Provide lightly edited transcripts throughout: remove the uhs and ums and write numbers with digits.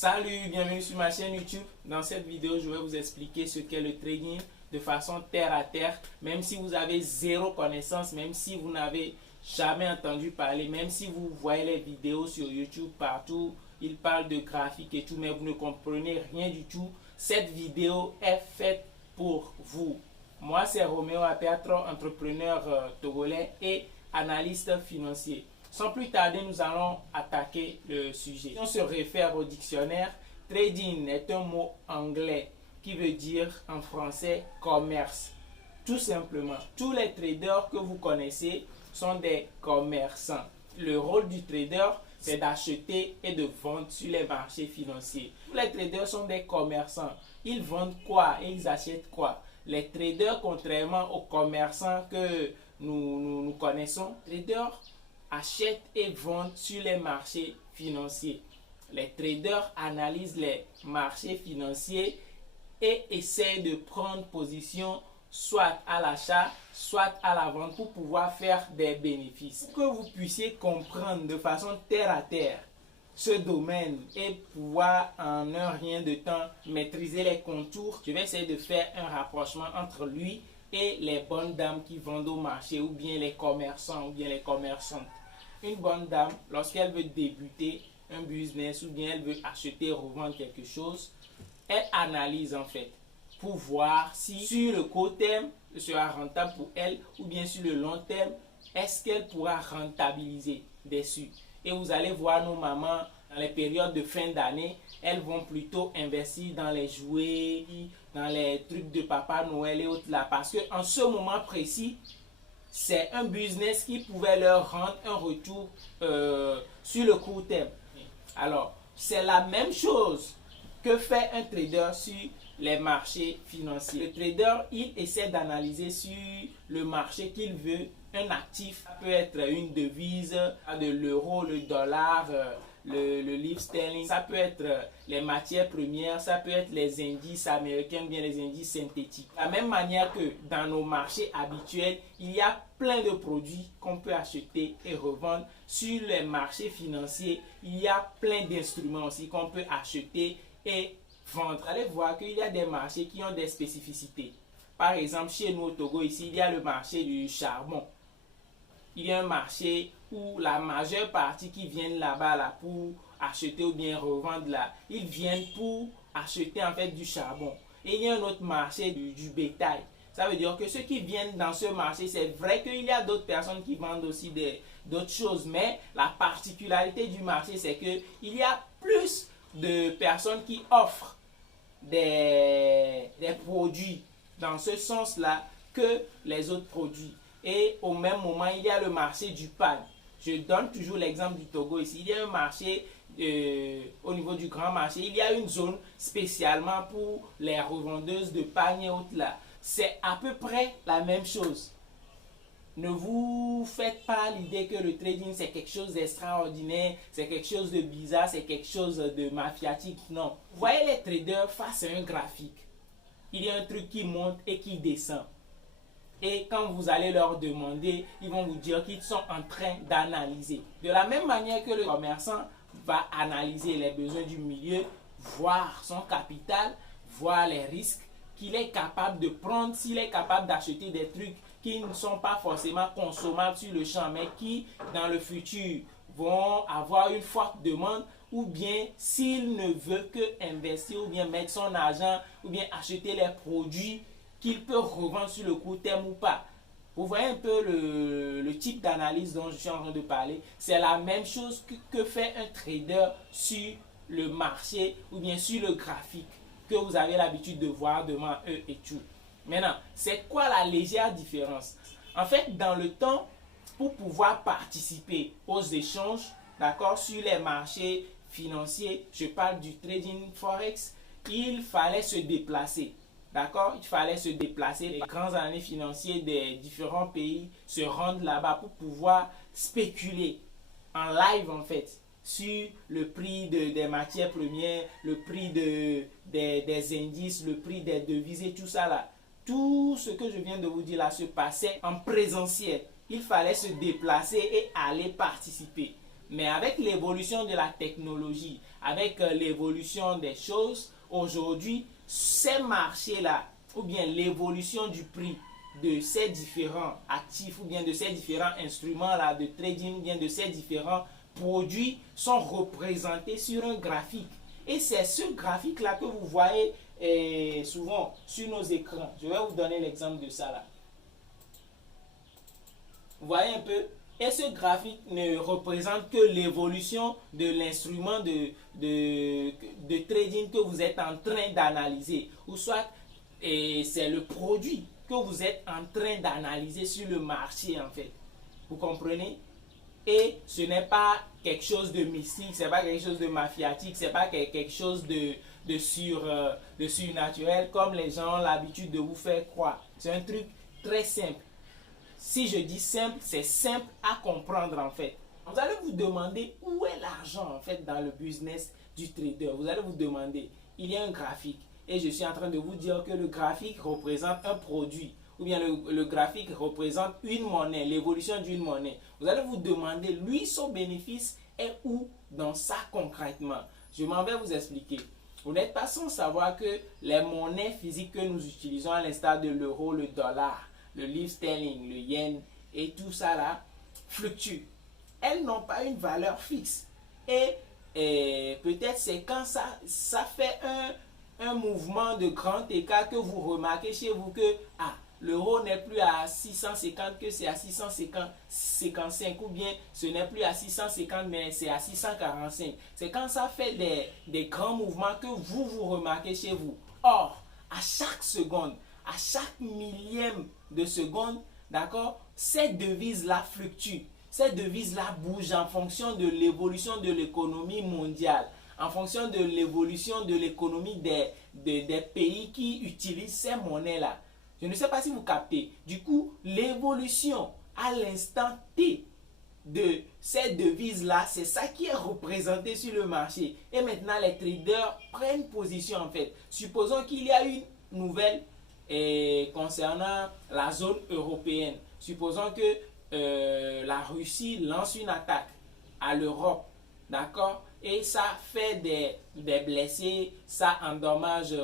Salut, bienvenue sur ma chaîne YouTube. Dans cette vidéo, je vais vous expliquer ce qu'est le trading de façon terre à terre. Même si vous avez zéro connaissance, même si vous n'avez jamais entendu parler, même si vous voyez les vidéos sur YouTube partout, ils parlent de graphiques et tout, mais vous ne comprenez rien du tout. Cette vidéo est faite pour vous. Moi, c'est Roméo Apiatro, entrepreneur togolais et analyste financier. Sans plus tarder, nous allons attaquer le sujet. Si on se réfère au dictionnaire, trading est un mot anglais qui veut dire en français commerce. Tout simplement, tous les traders que vous connaissez sont des commerçants. Le rôle du trader, c'est d'acheter et de vendre sur les marchés financiers. Tous les traders sont des commerçants. Ils vendent quoi et ils achètent quoi? Les traders, contrairement aux commerçants que nous connaissons, traders achètent et vendent sur les marchés financiers. Les traders analysent les marchés financiers et essaient de prendre position soit à l'achat, soit à la vente pour pouvoir faire des bénéfices. Pour que vous puissiez comprendre de façon terre à terre ce domaine et pouvoir en un rien de temps maîtriser les contours, je vais essayer de faire un rapprochement entre lui et les bonnes dames qui vendent au marché ou bien les commerçants ou bien les commerçantes. Une bonne dame, lorsqu'elle veut débuter un business ou bien elle veut acheter et revendre quelque chose, elle analyse en fait pour voir si sur le court terme ce sera rentable pour elle ou bien sur le long terme est-ce qu'elle pourra rentabiliser dessus. Et vous allez voir nos mamans dans les périodes de fin d'année, elles vont plutôt investir dans les jouets, dans les trucs de Papa Noël et autres là, parce qu'en ce moment précis, c'est un business qui pouvait leur rendre un retour sur le court terme. Alors, c'est la même chose que fait un trader sur les marchés financiers. Le trader, il essaie d'analyser sur le marché qu'il veut un actif. Ça peut être une devise, de l'euro, le dollar, le livre sterling. Ça peut être les matières premières, ça peut être les indices américains, bien les indices synthétiques. De la même manière que dans nos marchés habituels, il y a plein de produits qu'on peut acheter et revendre. Sur les marchés financiers, il y a plein d'instruments aussi qu'on peut acheter et vendre. Vous allez voir qu'il y a des marchés qui ont des spécificités. Par exemple, chez nous au Togo, ici, il y a le marché du charbon. Il y a un marché où la majeure partie qui viennent là-bas là, pour acheter ou bien revendre là, ils viennent pour acheter en fait du charbon. Et il y a un autre marché du bétail. Ça veut dire que ceux qui viennent dans ce marché, c'est vrai qu'il y a d'autres personnes qui vendent aussi d'autres choses, mais la particularité du marché, c'est qu'il y a plus de personnes qui offrent des produits dans ce sens-là que les autres produits. Et au même moment, il y a le marché du pain. Je donne toujours l'exemple du Togo ici. Il y a un marché au niveau du grand marché. Il y a une zone spécialement pour les revendeuses de pain et autres là. C'est à peu près la même chose. Ne vous faites pas l'idée que le trading c'est quelque chose d'extraordinaire, c'est quelque chose de bizarre, c'est quelque chose de mafiatique. Non. Vous voyez les traders face à un graphique. Il y a un truc qui monte et qui descend. Et quand vous allez leur demander, ils vont vous dire qu'ils sont en train d'analyser. De la même manière que le commerçant va analyser les besoins du milieu, voir son capital, voir les risques qu'il est capable de prendre, s'il est capable d'acheter des trucs qui ne sont pas forcément consommables sur le champ, mais qui dans le futur vont avoir une forte demande, ou bien s'il ne veut que investir ou bien mettre son argent ou bien acheter les produits qu'il peut revendre sur le court terme ou pas. Vous voyez un peu le type d'analyse dont je suis en train de parler. C'est la même chose que fait un trader sur le marché ou bien sur le graphique que vous avez l'habitude de voir devant eux et tout. Maintenant, c'est quoi la légère différence? En fait, dans le temps, pour pouvoir participer aux échanges, d'accord, sur les marchés financiers, je parle du trading forex, il fallait se déplacer. D'accord? Il fallait se déplacer. Les grands analystes financiers des différents pays se rendent là-bas pour pouvoir spéculer en live en fait sur le prix des matières premières, le prix des indices, le prix des devises et tout ça là. Tout ce que je viens de vous dire là se passait en présentiel. Il fallait se déplacer et aller participer. Mais avec l'évolution de la technologie, avec l'évolution des choses, aujourd'hui, ces marchés-là, ou bien l'évolution du prix de ces différents actifs, ou bien de ces différents instruments-là de trading, ou bien de ces différents produits sont représentés sur un graphique. Et c'est ce graphique-là que vous voyez souvent sur nos écrans. Je vais vous donner l'exemple de ça là. Vous voyez un peu? Et ce graphique ne représente que l'évolution de l'instrument de trading que vous êtes en train d'analyser. Ou soit c'est le produit que vous êtes en train d'analyser sur le marché en fait. Vous comprenez? Et ce n'est pas quelque chose de mystique, ce n'est pas quelque chose de mafiatique, ce n'est pas quelque chose de surnaturel comme les gens ont l'habitude de vous faire croire. C'est un truc très simple. Si je dis simple, c'est simple à comprendre en fait. Vous allez vous demander où est l'argent en fait dans le business du trader. Vous allez vous demander, il y a un graphique et je suis en train de vous dire que le graphique représente un produit ou bien le graphique représente une monnaie, l'évolution d'une monnaie. Vous allez vous demander, lui, son bénéfice est où dans ça concrètement? Je m'en vais vous expliquer. Vous n'êtes pas sans savoir que les monnaies physiques que nous utilisons à l'instar de l'euro, le dollar, le livre sterling, le yen et tout ça là, fluctuent. Elles n'ont pas une valeur fixe. Et peut-être c'est quand ça fait un mouvement de grand écart que vous remarquez chez vous que l'euro n'est plus à 650 que c'est à 655 ou bien ce n'est plus à 650 mais c'est à 645. C'est quand ça fait des grands mouvements que vous remarquez chez vous. Or, à chaque seconde, à chaque millième de seconde, d'accord, ces devises-là fluctuent. Ces devises-là bougent en fonction de l'évolution de l'économie mondiale, en fonction de l'évolution de l'économie des pays qui utilisent ces monnaies-là. Je ne sais pas si vous captez. Du coup, l'évolution à l'instant T de ces devises-là, c'est ça qui est représenté sur le marché. Et maintenant, les traders prennent position en fait. Supposons qu'il y a une nouvelle concernant la zone européenne. Supposons que la Russie lance une attaque à l'Europe, d'accord? Et ça fait des blessés, ça endommage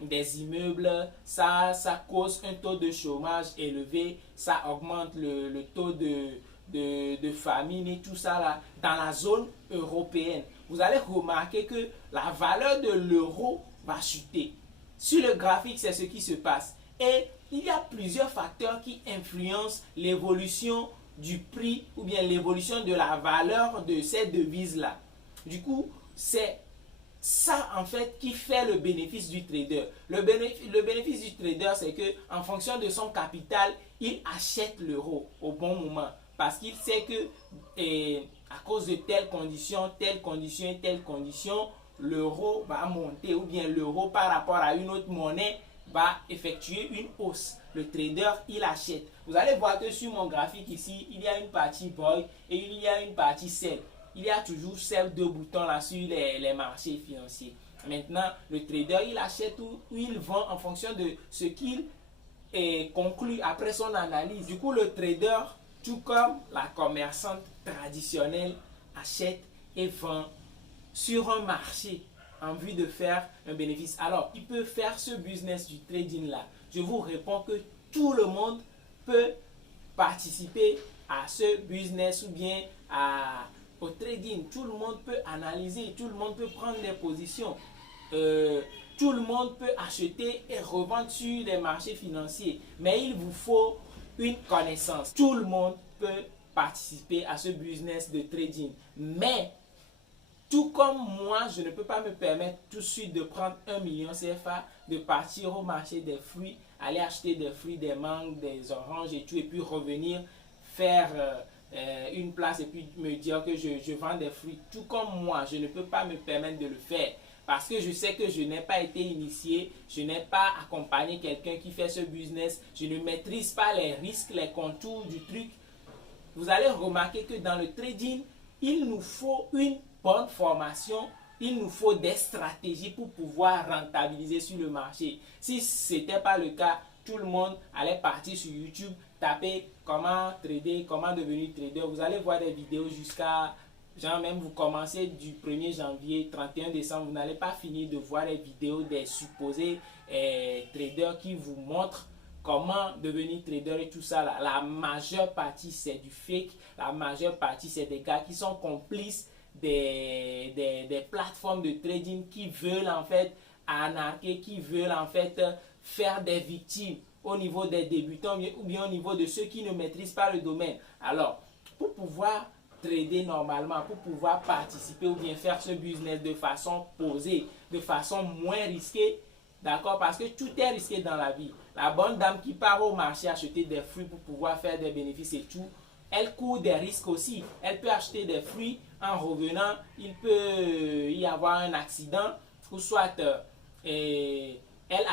des immeubles, ça cause un taux de chômage élevé, ça augmente le taux de famine et tout ça là dans la zone européenne. Vous allez remarquer que la valeur de l'euro va chuter. Sur le graphique, c'est ce qui se passe. Et il y a plusieurs facteurs qui influencent l'évolution du prix ou bien l'évolution de la valeur de ces devises-là. Du coup, c'est ça en fait qui fait le bénéfice du trader. Le bénéfice du trader, c'est que en fonction de son capital, il achète l'euro au bon moment. Parce qu'il sait que à cause de telle condition et telle condition, l'euro va monter ou bien l'euro par rapport à une autre monnaie va effectuer une hausse. Le trader, il achète. Vous allez voir que sur mon graphique ici, il y a une partie buy et il y a une partie sell. Il y a toujours ces deux boutons là sur les marchés financiers. Maintenant, le trader, il achète ou il vend en fonction de ce qu'il conclut après son analyse. Du coup, le trader, tout comme la commerçante traditionnelle, achète et vend sur un marché en vue de faire un bénéfice. Alors, il peut faire ce business du trading là. Je vous réponds que tout le monde peut participer à ce business ou bien au trading. Tout le monde peut analyser, tout le monde peut prendre des positions. Tout le monde peut acheter et revendre sur les marchés financiers. Mais il vous faut une connaissance. Tout le monde peut participer à ce business de trading. Mais tout comme moi, je ne peux pas me permettre tout de suite de prendre 1 million CFA, de partir au marché des fruits, aller acheter des fruits, des mangues, des oranges et tout, et puis revenir faire une place et puis me dire que je vends des fruits. Tout comme moi, je ne peux pas me permettre de le faire. Parce que je sais que je n'ai pas été initié, je n'ai pas accompagné quelqu'un qui fait ce business, je ne maîtrise pas les risques, les contours du truc. Vous allez remarquer que dans le trading, il nous faut une bonne formation, il nous faut des stratégies pour pouvoir rentabiliser sur le marché. Si ce n'était pas le cas, tout le monde allait partir sur YouTube, taper comment trader, comment devenir trader. Vous allez voir des vidéos jusqu'à Genre même vous commencez du 1er janvier, 31 décembre, vous n'allez pas finir de voir les vidéos des supposés traders qui vous montrent comment devenir trader et tout ça. Là. La majeure partie c'est du fake, la majeure partie c'est des gars qui sont complices des plateformes de trading qui veulent en fait arnaquer, qui veulent en fait faire des victimes au niveau des débutants ou bien au niveau de ceux qui ne maîtrisent pas le domaine. Alors, pour pouvoir trader normalement, pour pouvoir participer ou bien faire ce business de façon posée, de façon moins risquée, d'accord, parce que tout est risqué dans la vie. La bonne dame qui part au marché acheter des fruits pour pouvoir faire des bénéfices et tout, elle court des risques aussi. Elle peut acheter des fruits, en revenant, il peut y avoir un accident, ou soit elle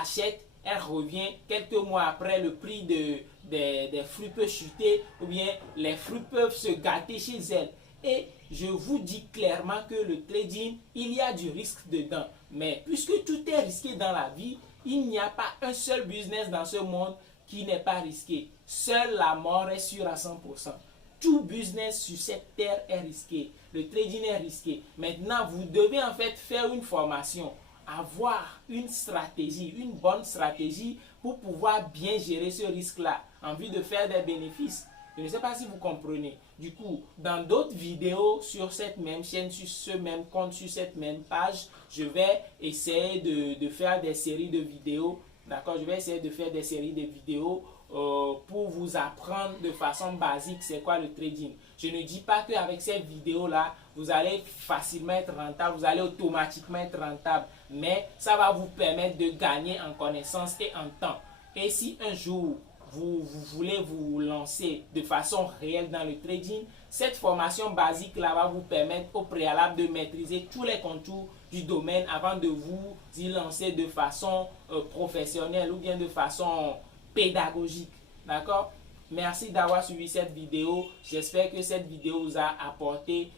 achète, elle revient, quelques mois après, le prix des fruits peut chuter, ou bien les fruits peuvent se gâter chez elle. Et je vous dis clairement que le trading, il y a du risque dedans. Mais puisque tout est risqué dans la vie, il n'y a pas un seul business dans ce monde qui n'est pas risqué. Seule la mort est sûre à 100%. Tout business sur cette terre est risqué. Le trading est risqué. Maintenant, vous devez en fait faire une formation, avoir une stratégie, une bonne stratégie pour pouvoir bien gérer ce risque-là en vue de faire des bénéfices. Je ne sais pas si vous comprenez. Du coup, dans d'autres vidéos sur cette même chaîne, sur ce même compte, sur cette même page, je vais essayer de faire des séries de vidéos. D'accord? Je vais essayer de faire des séries de vidéos pour vous apprendre de façon basique c'est quoi le trading. Je ne dis pas qu'avec cette vidéo-là, vous allez facilement être rentable, vous allez automatiquement être rentable, mais ça va vous permettre de gagner en connaissance et en temps. Et si un jour, vous voulez vous lancer de façon réelle dans le trading, cette formation basique-là va vous permettre au préalable de maîtriser tous les contours du domaine avant de vous y lancer de façon professionnelle ou bien de façon pédagogique. D'accord? Merci d'avoir suivi cette vidéo. J'espère que cette vidéo vous a apporté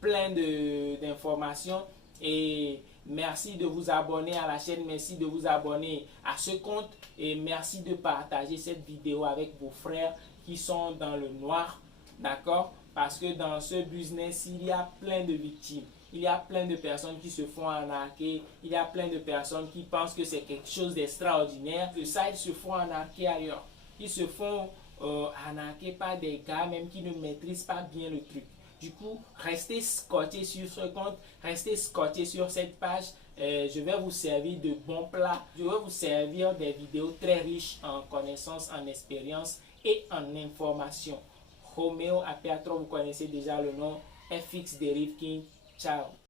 plein d'informations et merci de vous abonner à la chaîne, merci de vous abonner à ce compte et merci de partager cette vidéo avec vos frères qui sont dans le noir, d'accord? Parce que dans ce business, il y a plein de victimes. Il y a plein de personnes qui se font arnaquer. Il y a plein de personnes qui pensent que c'est quelque chose d'extraordinaire. De ça, ils se font arnaquer ailleurs. Ils se font arnaquer par des gars même qui ne maîtrisent pas bien le truc. Du coup, restez scotché sur ce compte, restez scotché sur cette page. Je vais vous servir de bons plats. Je vais vous servir des vidéos très riches en connaissances, en expérience et en information. Roméo Apiatro, vous connaissez déjà le nom. FX Derive King. Ciao.